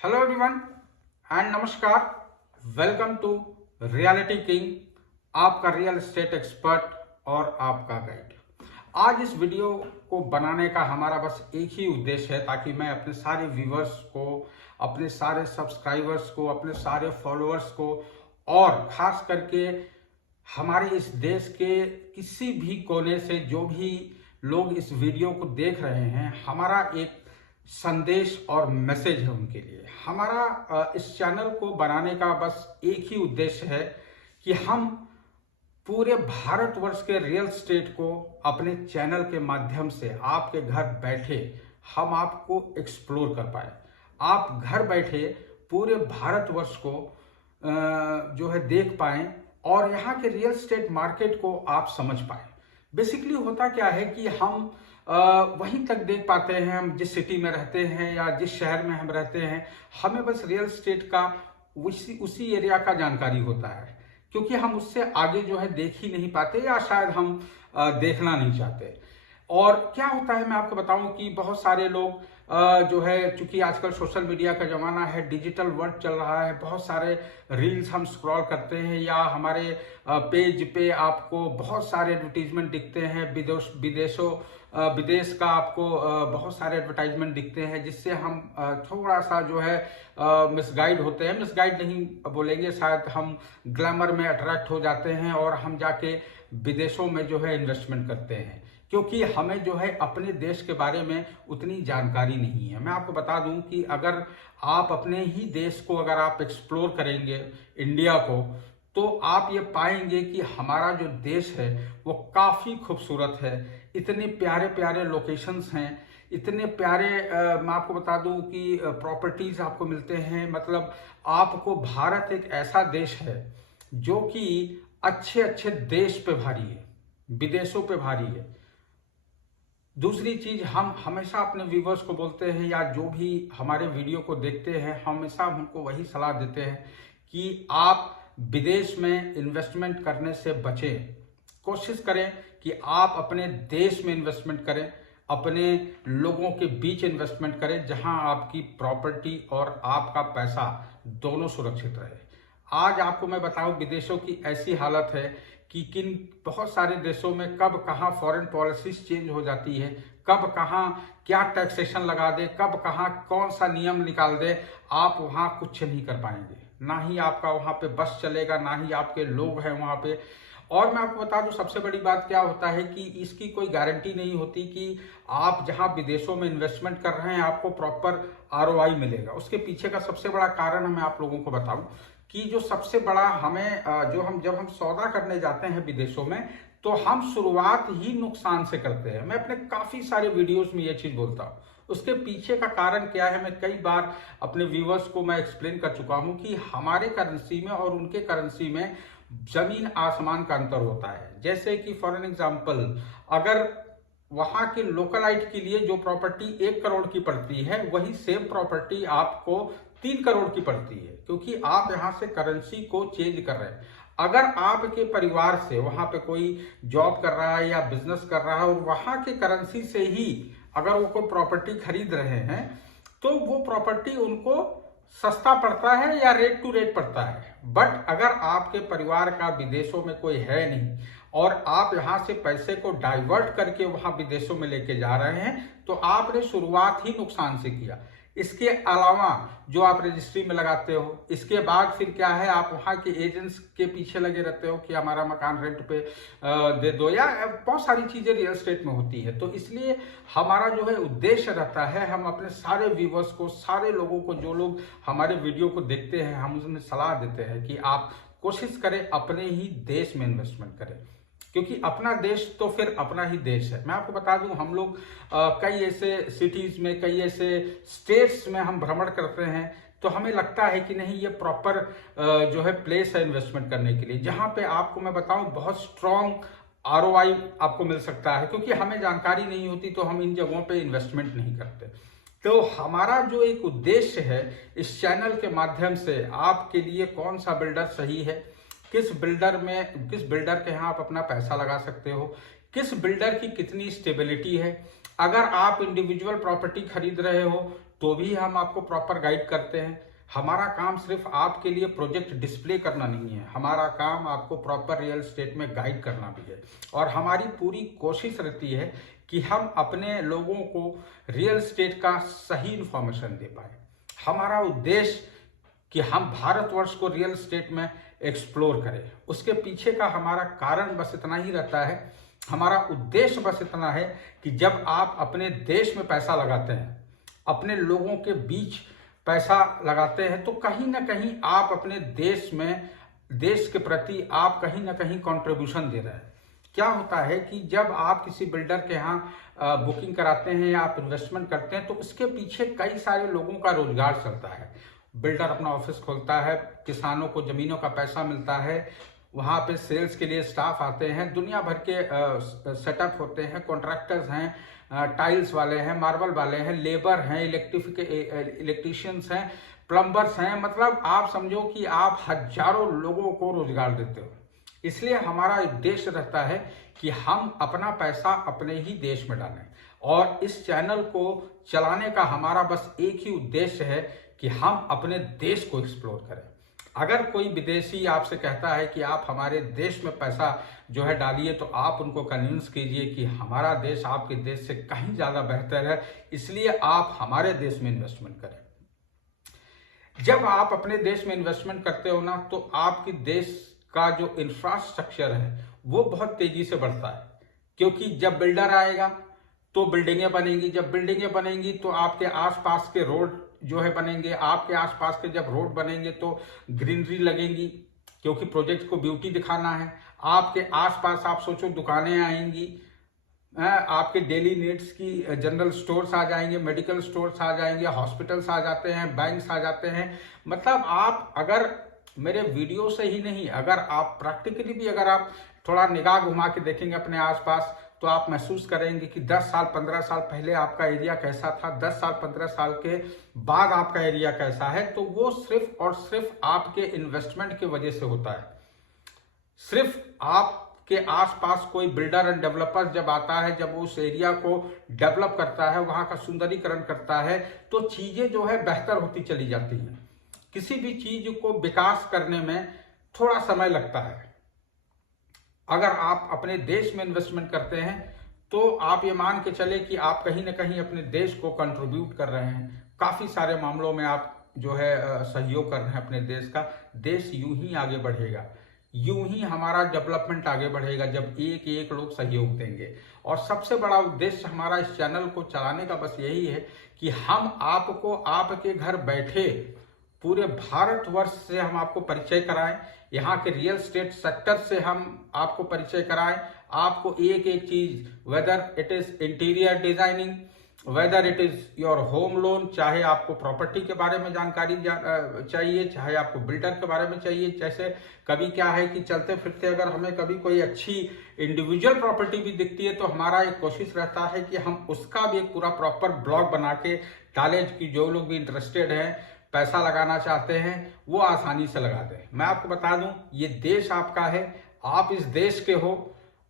Hello everyone and नमस्कार। Welcome to reality king, आपका real estate expert और आपका गाइड। आज इस वीडियो को बनाने का हमारा बस एक ही उद्देश्य है ताकि मैं अपने सारे व्यूवर्स को, अपने सारे सब्सक्राइबर्स को, अपने सारे फॉलोअर्स को और खास करके हमारे इस देश के किसी भी कोने से जो भी लोग इस वीडियो को देख रहे हैं, हमारा एक संदेश और मैसेज है उनके लिए। हमारा इस चैनल को बनाने का बस एक ही उद्देश्य है कि हम पूरे भारतवर्ष के रियल एस्टेट को अपने चैनल के माध्यम से आपके घर बैठे हम आपको एक्सप्लोर कर पाए। आप घर बैठे पूरे भारतवर्ष को जो है देख पाएं और यहाँ के रियल एस्टेट मार्केट को आप समझ पाएं। बेसिकली होता क्या है कि हम वहीं तक देख पाते हैं, हम जिस सिटी में रहते हैं या जिस शहर में हम रहते हैं, हमें बस रियल एस्टेट का उसी एरिया का जानकारी होता है, क्योंकि हम उससे आगे जो है देख ही नहीं पाते या शायद हम देखना नहीं चाहते। और क्या होता है मैं आपको बताऊं कि बहुत सारे लोग जो है, चूंकि आजकल सोशल मीडिया का जमाना है, डिजिटल वर्ल्ड चल रहा है, बहुत सारे रील्स हम स्क्रॉल करते हैं या हमारे पेज पे आपको बहुत सारे एडवर्टीजमेंट दिखते हैं, विदेश का आपको बहुत सारे एडवर्टाइजमेंट दिखते हैं, जिससे हम थोड़ा सा जो है मिसगाइड होते हैं। मिसगाइड नहीं बोलेंगे, शायद हम ग्लैमर में अट्रैक्ट हो जाते हैं और हम जाके विदेशों में जो है इन्वेस्टमेंट करते हैं, क्योंकि हमें जो है अपने देश के बारे में उतनी जानकारी नहीं है। मैं आपको बता दूं कि अगर आप अपने ही देश को अगर आप एक्सप्लोर करेंगे, इंडिया को, तो आप ये पाएंगे कि हमारा जो देश है वो काफ़ी खूबसूरत है। इतने प्यारे प्यारे लोकेशंस हैं, इतने प्यारे मैं आपको बता दूं कि प्रॉपर्टीज़ आपको मिलते हैं। मतलब आपको भारत एक ऐसा देश है जो कि अच्छे अच्छे देश पे भारी है, विदेशों पे भारी है। दूसरी चीज, हम हमेशा अपने व्यूवर्स को बोलते हैं या जो भी हमारे वीडियो को देखते हैं, हमेशा उनको वही सलाह देते हैं कि आप विदेश में इन्वेस्टमेंट करने से बचें। कोशिश करें कि आप अपने देश में इन्वेस्टमेंट करें, अपने लोगों के बीच इन्वेस्टमेंट करें, जहां आपकी प्रॉपर्टी और आपका पैसा दोनों सुरक्षित रहे। आज आपको मैं बताऊं, विदेशों की ऐसी हालत है कि किन बहुत सारे देशों में कब कहाँ फॉरेन पॉलिसीज चेंज हो जाती है, कब कहाँ क्या टैक्सेशन लगा दे, कब कहाँ कौन सा नियम निकाल दे, आप वहाँ कुछ नहीं कर पाएंगे। ना ही आपका वहाँ पे बस चलेगा, ना ही आपके लोग हैं वहाँ पे। और मैं आपको बता दूं, सबसे बड़ी बात क्या होता है कि इसकी कोई गारंटी नहीं होती कि आप जहां विदेशों में इन्वेस्टमेंट कर रहे हैं आपको प्रॉपर आरओआई मिलेगा। उसके पीछे का सबसे बड़ा कारण मैं आप लोगों को बताऊं कि जो सबसे बड़ा हमें जब हम सौदा करने जाते हैं विदेशों में, तो हम शुरुआत ही नुकसान से करते हैं। मैं अपने काफी सारे वीडियोस में ये चीज बोलता हूँ। उसके पीछे का कारण क्या है, मैं कई बार अपने व्यूवर्स को मैं एक्सप्लेन कर चुका हूं कि हमारे करेंसी में और उनके करेंसी में जमीन आसमान का अंतर होता है। जैसे कि फॉर एन एग्जाम्पल, अगर वहां के लोकलाइट के लिए जो प्रॉपर्टी 1 करोड़ की पड़ती है, वही सेम प्रॉपर्टी आपको 3 करोड़ की पड़ती है, क्योंकि आप यहाँ से करेंसी को चेंज कर रहे हैं। अगर आपके परिवार से वहां पे कोई जॉब कर रहा है या बिजनेस कर रहा है और वहां के करेंसी से ही अगर वो कोई प्रॉपर्टी खरीद रहे हैं, तो वो प्रॉपर्टी उनको सस्ता पड़ता है या रेट टू रेट पड़ता है। बट अगर आपके परिवार का विदेशों में कोई है नहीं और आप यहाँ से पैसे को डाइवर्ट करके वहां विदेशों में लेके जा रहे हैं, तो आपने शुरुआत ही नुकसान से किया। इसके अलावा जो आप रजिस्ट्री में लगाते हो, इसके बाद फिर क्या है, आप वहाँ के एजेंट्स के पीछे लगे रहते हो कि हमारा मकान रेंट पे दे दो, या बहुत सारी चीजें रियल एस्टेट में होती है। तो इसलिए हमारा जो है उद्देश्य रहता है, हम अपने सारे व्यूवर्स को, सारे लोगों को, जो लोग हमारे वीडियो को देखते हैं, हम उसमें सलाह देते हैं कि आप कोशिश करें अपने ही देश में इन्वेस्टमेंट करें, क्योंकि अपना देश तो फिर अपना ही देश है। मैं आपको बता दूं, हम लोग कई ऐसे सिटीज में, कई ऐसे स्टेट्स में हम भ्रमण करते हैं, तो हमें लगता है कि नहीं, ये प्रॉपर जो है प्लेस है इन्वेस्टमेंट करने के लिए, जहां पे आपको मैं बताऊं बहुत स्ट्रॉन्ग आरओआई आपको मिल सकता है। क्योंकि हमें जानकारी नहीं होती तो हम इन जगहों पे इन्वेस्टमेंट नहीं करते। तो हमारा जो एक उद्देश्य है इस चैनल के माध्यम से, आपके लिए कौन सा बिल्डर सही है, किस बिल्डर के यहाँ आप अपना पैसा लगा सकते हो, किस बिल्डर की कितनी स्टेबिलिटी है। अगर आप इंडिविजुअल प्रॉपर्टी खरीद रहे हो तो भी हम आपको प्रॉपर गाइड करते हैं। हमारा काम सिर्फ आपके लिए प्रोजेक्ट डिस्प्ले करना नहीं है, हमारा काम आपको प्रॉपर रियल एस्टेट में गाइड करना भी है। और हमारी पूरी कोशिश रहती है कि हम अपने लोगों को रियल एस्टेट का सही इंफॉर्मेशन दे पाए। हमारा उद्देश्य कि हम भारतवर्ष को रियल एस्टेट में एक्सप्लोर करें, उसके पीछे का हमारा कारण बस इतना ही रहता है, हमारा उद्देश्य बस इतना है कि जब आप अपने देश में पैसा लगाते हैं, अपने लोगों के बीच पैसा लगाते हैं, तो कहीं ना कहीं आप अपने देश में, देश के प्रति आप कहीं ना कहीं कंट्रीब्यूशन दे रहे हैं। क्या होता है कि जब आप किसी बिल्डर के यहाँ बुकिंग कराते हैं या आप इन्वेस्टमेंट करते हैं, तो उसके पीछे कई सारे लोगों का रोजगार चलता है। बिल्डर अपना ऑफिस खोलता है, किसानों को जमीनों का पैसा मिलता है, वहाँ पे सेल्स के लिए स्टाफ आते हैं, दुनिया भर के सेटअप होते हैं, कॉन्ट्रैक्टर्स हैं, टाइल्स वाले हैं, मार्बल वाले हैं, लेबर हैं, इलेक्ट्रिशियंस हैं, प्लम्बर्स हैं। मतलब आप समझो कि आप हजारों लोगों को रोजगार देते हो। इसलिए हमारा उद्देश्य रहता है कि हम अपना पैसा अपने ही देश में डालें, और इस चैनल को चलाने का हमारा बस एक ही उद्देश्य है कि हम अपने देश को एक्सप्लोर करें। अगर कोई विदेशी आपसे कहता है कि आप हमारे देश में पैसा जो है डालिए, तो आप उनको कन्विंस कीजिए कि हमारा देश आपके देश से कहीं ज़्यादा बेहतर है, इसलिए आप हमारे देश में इन्वेस्टमेंट करें। जब आप अपने देश में इन्वेस्टमेंट करते हो ना, तो आपके देश का जो इंफ्रास्ट्रक्चर है वो बहुत तेजी से बढ़ता है, क्योंकि जब बिल्डर आएगा तो बिल्डिंगें बनेंगी, जब बिल्डिंगें बनेंगी तो आपके आसपास के रोड जो है बनेंगे, आपके आसपास के जब रोड बनेंगे तो ग्रीनरी लगेंगी, क्योंकि प्रोजेक्ट को ब्यूटी दिखाना है। आपके आसपास आप सोचो दुकानें आएंगी, आपके डेली नीड्स की जनरल स्टोर्स आ जाएंगे, मेडिकल स्टोर्स आ जाएंगे, हॉस्पिटल्स आ जाते हैं, बैंक्स आ जाते हैं। मतलब आप अगर मेरे वीडियो से ही नहीं, अगर आप प्रैक्टिकली भी अगर आप थोड़ा निगाह घुमा के देखेंगे अपने आसपास, तो आप महसूस करेंगे कि 10 साल 15 साल पहले आपका एरिया कैसा था, 10 साल 15 साल के बाद आपका एरिया कैसा है। तो वो सिर्फ और सिर्फ आपके इन्वेस्टमेंट की वजह से होता है। सिर्फ आपके आसपास कोई बिल्डर एंड डेवलपर जब आता है, जब उस एरिया को डेवलप करता है, वहां का सुंदरीकरण करता है, तो चीजें जो है बेहतर होती चली जाती हैं। किसी भी चीज को विकास करने में थोड़ा समय लगता है। अगर आप अपने देश में इन्वेस्टमेंट करते हैं, तो आप ये मान के चले कि आप कहीं ना कहीं अपने देश को कंट्रीब्यूट कर रहे हैं। काफी सारे मामलों में आप जो है सहयोग कर रहे हैं अपने देश का। देश यूं ही आगे बढ़ेगा, यूं ही हमारा डेवलपमेंट आगे बढ़ेगा, जब एक एक लोग सहयोग देंगे। और सबसे बड़ा उद्देश्य हमारा इस चैनल को चलाने का बस यही है कि हम आपको आपके घर बैठे पूरे भारतवर्ष से हम आपको परिचय कराएं, यहाँ के रियल एस्टेट सेक्टर से हम आपको परिचय कराएं। आपको एक एक चीज, whether it is interior designing, whether it is your home loan, चाहे आपको प्रॉपर्टी के बारे में जानकारी चाहिए, चाहे आपको बिल्डर के बारे में चाहिए। जैसे कभी क्या है कि चलते फिरते अगर हमें कभी कोई अच्छी इंडिविजुअल प्रॉपर्टी भी दिखती है, तो हमारा एक कोशिश रहता है कि हम उसका भी एक पूरा प्रॉपर ब्लॉग बना के डालें, कि जो लोग भी इंटरेस्टेड हैं, पैसा लगाना चाहते हैं, वो आसानी से लगा दें। मैं आपको बता दूं, ये देश आपका है, आप इस देश के हो,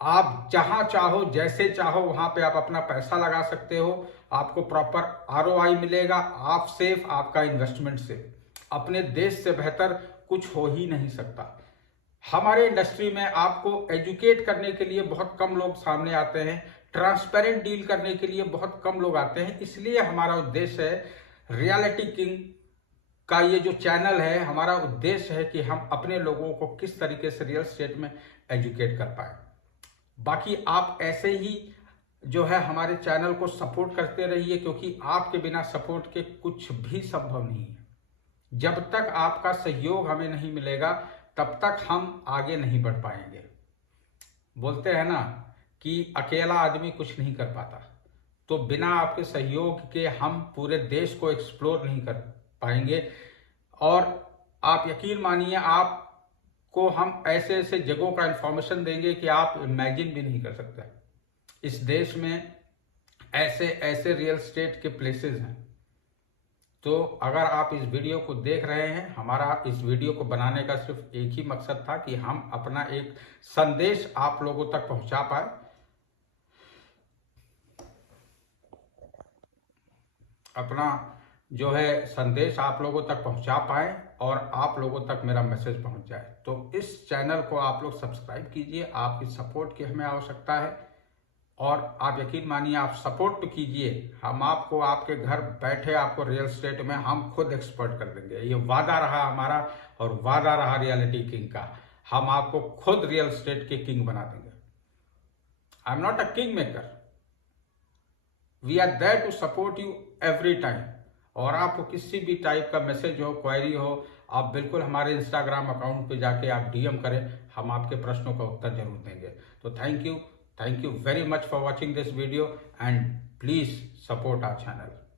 आप जहां चाहो जैसे चाहो वहां पे आप अपना पैसा लगा सकते हो। आपको प्रॉपर आरओआई मिलेगा, आप सेफ, आपका इन्वेस्टमेंट सेफ। अपने देश से बेहतर कुछ हो ही नहीं सकता। हमारे इंडस्ट्री में आपको एजुकेट करने के लिए बहुत कम लोग सामने आते हैं, ट्रांसपेरेंट डील करने के लिए बहुत कम लोग आते हैं। इसलिए हमारा उद्देश्य है, रियलिटी किंग का ये जो चैनल है, हमारा उद्देश्य है कि हम अपने लोगों को किस तरीके से रियल एस्टेट में एजुकेट कर पाए। बाकी आप ऐसे ही जो है हमारे चैनल को सपोर्ट करते रहिए, क्योंकि आपके बिना सपोर्ट के कुछ भी संभव नहीं है। जब तक आपका सहयोग हमें नहीं मिलेगा, तब तक हम आगे नहीं बढ़ पाएंगे। बोलते हैं ना कि अकेला आदमी कुछ नहीं कर पाता, तो बिना आपके सहयोग के हम पूरे देश को एक्सप्लोर नहीं कर पाएंगे। और आप यकीन मानिए, आपको हम ऐसे ऐसे जगहों का इंफॉर्मेशन देंगे कि आप इमेजिन भी नहीं कर सकते। इस देश में ऐसे ऐसे रियल एस्टेट के प्लेसेस हैं। तो अगर आप इस वीडियो को देख रहे हैं, हमारा इस वीडियो को बनाने का सिर्फ एक ही मकसद था कि हम अपना एक संदेश आप लोगों तक पहुंचा पाए। अपना जो है संदेश आप लोगों तक पहुंचा पाए और आप लोगों तक मेरा मैसेज पहुंच जाए। तो इस चैनल को आप लोग सब्सक्राइब कीजिए, आपकी सपोर्ट की हमें आवश्यकता है। और आप यकीन मानिए, आप सपोर्ट तो कीजिए, हम आपको आपके घर बैठे आपको रियल एस्टेट में हम खुद एक्सपर्ट कर देंगे। ये वादा रहा हमारा और वादा रहा रियलिटी किंग का, हम आपको खुद रियल एस्टेट के किंग बना देंगे। I am not a king maker, we are there to support you every time. और आपको किसी भी टाइप का मैसेज हो, क्वेरी हो, आप बिल्कुल हमारे इंस्टाग्राम अकाउंट पे जाके आप डीएम करें, हम आपके प्रश्नों का उत्तर जरूर देंगे। तो thank you very much for watching this video and please support our channel.